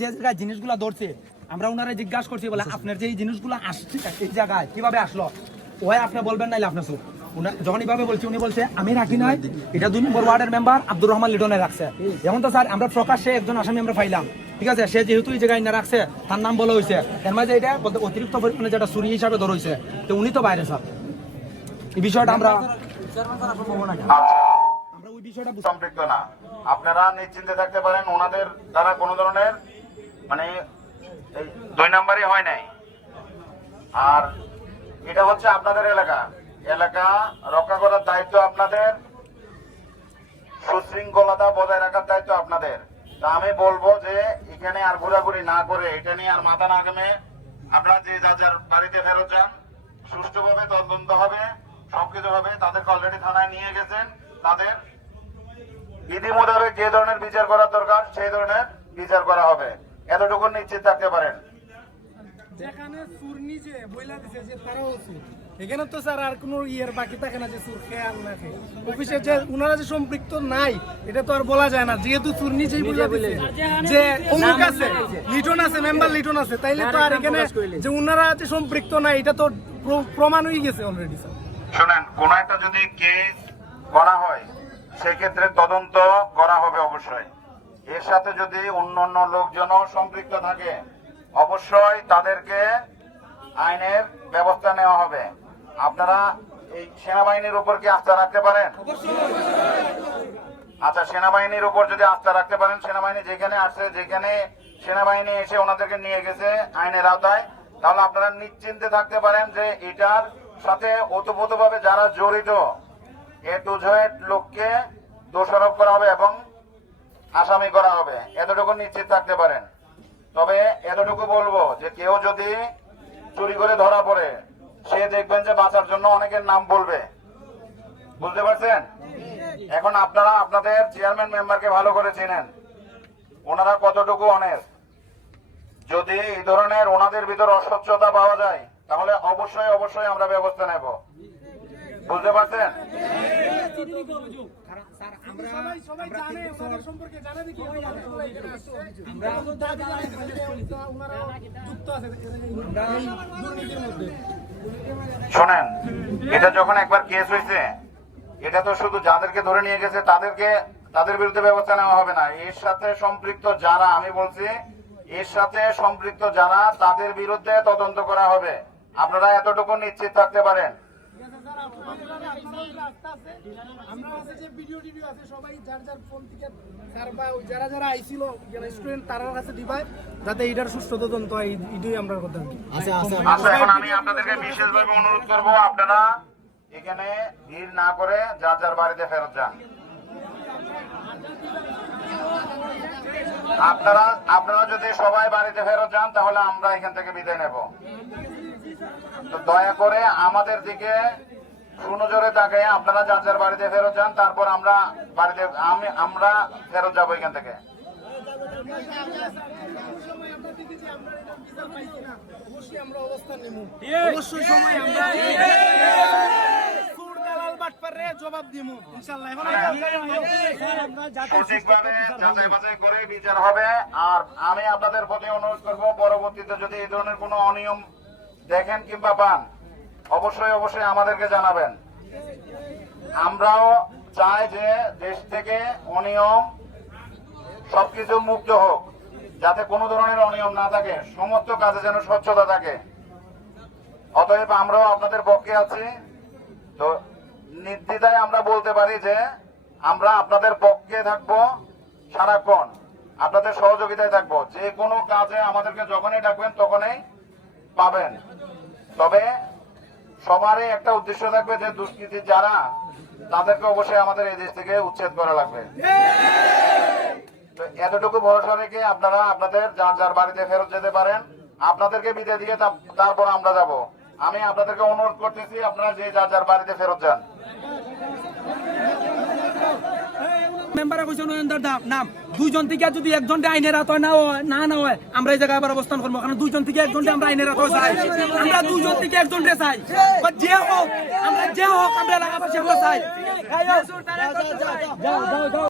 যে জায়গায় জিনিসগুলো ধরছে আমরা ওনারা জিজ্ঞাসা করছি বলে আপনার যে এই জিনিসগুলো আসছে এই জায়গায় কীভাবে আসলো? ওই আপনি বলবেন নাইলে আপনার সুখ যখন এইভাবে বলছি উনি বলছে আমি রাখি নাই এটা দুই নম্বর ওয়ার্ডের মেম্বার আব্দুর রহমান লিটনে রাখছে। এখন তো স্যার আমরা প্রকাশ্যে একজন আসামি আমরা পাইলাম। ঠিক আছে সে যেহেতু এই জায়গায় না রাখছে তার নাম বলা হয়েছে। এর মাঝে এটা বলতে অতিরিক্ত পরিমাণে যেটা চুরি হিসাবে ধরা হয়েছে তো উনি তো বাইরে স্যার। এই বিষয়টা আমরা আমরা ওই বিষয়টা সম্পৃক্ত না। আপনারা নিশ্চিন্তে থাকতে পারেন ওনাদের দ্বারা কোনো ধরনের মানে এই দুই নাম্বারই হয় নাই। আর এটা হচ্ছে আপনাদের এলাকা। এলাকা রক্ষা করার দায়িত্ব আপনাদের, সুশৃঙ্খলতা বজায় রাখার দায়িত্ব আপনাদের। তা আমি বলব যে, এখানে আর ঘোরাঘুরি না করে এটা নিয়ে আর মাথা না ঘেমে আপনারা যে যা যার বাড়িতে ফেরত যান, সুষ্ঠুভাবে তদন্ত হবে, সবকিছু হবে। তাদেরকে অলরেডি থানায় নিয়ে গেছেন। তাদের বিধি মোতাবেক যে ধরনের বিচার করার দরকার, সেই ধরনের বিচার করা হবে। এতটুকু নিশ্চিত থাকতে পারেন। যেখানে সুর নিজে বইলা দিছে যে তারাও সুর। এখানে তো স্যার আর কোনো ইয়ের বাকি থাকে না যে সুর খেয়ে আর না খেয়ে অফিসে যে উনারা যে সম্পৃক্ত নাই এটা তো আর বলা যায় না। যেহেতু সুর নিজেই বইলা দিছে। যে অমুক আছে লিটন আছে মেম্বার লিটন আছে তাইলে তো আর এখানে যে উনারা যে সম্পৃক্ত নাই এটা তো প্রমাণ হয়ে গেছে অলরেডি স্যার। শোনেন কোন একটা যদি কেস করা হয় সেক্ষেত্রে তদন্ত করা হবে অবশ্যই। এর সাথে যদি অন্য অন্য লোকজনও সম্পৃক্ত থাকে অবশ্যই তাদেরকে আইনের ব্যবস্থা নেওয়া হবে। আপনারা এই সেনাবাহিনীর উপর কি আস্থা রাখতে পারেন? আচ্ছা সেনাবাহিনীর উপর যদি আস্থা রাখতে পারেন সেনাবাহিনী যেখানে আসছে যেখানে সেনাবাহিনী এসে ওনাদেরকে নিয়ে গেছে আইনের আওতায় তাহলে আপনারা নিশ্চিন্তে থাকতে পারেন যে এটার সাথে ওতপ্রোতভাবে যারা জড়িত এ টু জেড লোককে দোষারোপ করা হবে এবং আসামি করা হবে। এতটুকু নিশ্চিত থাকতে পারেন। তবে এতটুকু বলব যে কেউ যদি চুরি করে ধরা পড়ে, সে দেখবেন যে বাঁচার জন্য অনেকের নাম বলবে। বুঝতে পারছেন? এখন আপনারা আপনাদের চেয়ারম্যান মেম্বারকে ভালো করে চেনেন। ওনারা কতটুকু অনেস্ট যদি এই ধরনের ওনাদের ভিতর অস্বচ্ছতা পাওয়া যায়, তাহলে অবশ্যই অবশ্যই আমরা ব্যবস্থা নেব। বুঝতে পারছেন? সবাই সবাই জানে ওনাদের সম্পর্কে জানে দেখি ওনারা যুক্ত আছে দুর্নীতির মধ্যে। শোনেন এটা যখন একবার কেস হয়েছে এটা তো শুধু যাদেরকে ধরে নিয়ে গেছে তাদেরকে তাদের বিরুদ্ধে ব্যবস্থা নেওয়া হবে না। এর সাথে সম্পৃক্ত যারা আমি বলছি এর সাথে সম্পৃক্ত যারা তাদের বিরুদ্ধে তদন্ত করা হবে। আপনারা এতটুকু নিশ্চিত থাকতে পারেন। আমরা আছে যে ভিডিও টিডিও আছে সবাই যার যার ফোন থেকে স্যার বা যারা যারা আইছিল যারা স্টুডেন্ট তারার কাছে দিবাই যাতে এটার সুষ্ঠু তদন্ত হয় এই- এটাই আমরা কথা আচ্ছা এখন আমি আপনাদেরকে বিশেষভাবে অনুরোধ করব আপনারা এখানে ভিড় না করে যার যার বাড়িতে ফেরত যান। আপনারা আপনারা যদি সবাই বাড়িতে ফেরত যান তাহলে আমরা এখান থেকে বিদায় নেব। তো দয়া করে আমাদের দিকে সুনজরে তাকে আপনারা যার যার বাড়িতে ফেরত যান তারপর আমরা বাড়িতে আমি আমরা ফেরত যাব এখান থেকে। বিচার হবে। আর আমি আপনাদের প্রতি অনুরোধ করব পরবর্তীতে যদি এই ধরনের কোনো অনিয়ম দেখেন কিংবা পান অবশ্যই অবশ্যই আমাদেরকে জানাবেন। আমরাও চাই যে দেশ থেকে অনিয়ম সবকিছু মুক্ত হোক, যাতে কোনো ধরনের অনিয়ম না থাকে, সমস্ত কাজে যেন স্বচ্ছতা থাকে। অতএব আমরাও আপনাদের পক্ষে আছি। তো নির্দ্বিধায় আমরা বলতে পারি যে আমরা আপনাদের পক্ষে থাকব সারাক্ষণ, আপনাদের সহযোগিতায় থাকব। যে কোনো কাজে আমাদেরকে যখনই ডাকবেন, তখনই পাবেন। তবে সবারই একটা উদ্দেশ্য থাকবে যে দুষ্কৃতি যারা, তাদেরকে অবশ্যই আমাদের এই দেশ থেকে উচ্ছেদ করা লাগবে। এতটুকু ভরসা রেখে আপনারা আপনাদের যার যার বাড়িতে ফেরত যেতে পারেন, আপনাদেরকে বিদায় দিয়ে তারপর আমরা যাব। আমি আপনাদেরকে অনুরোধ করতেছি, আপনারা যে যার যার বাড়িতে ফেরত যান। মেম্বারে কইছে নয়নদার দাম নাম। দুইজন থেকে যদি একজনটা আইনের আত না হয়, না না হয় আমরা এই জায়গায় আবার অবস্থান করব কারণ দুইজন থেকে একজন আমরা আইনের আত চাই। আমরা দুইজন থেকে একজন চাই। যে হোক আমরা যে হোক আমরা এলাকাবাসী, আমরা চাই।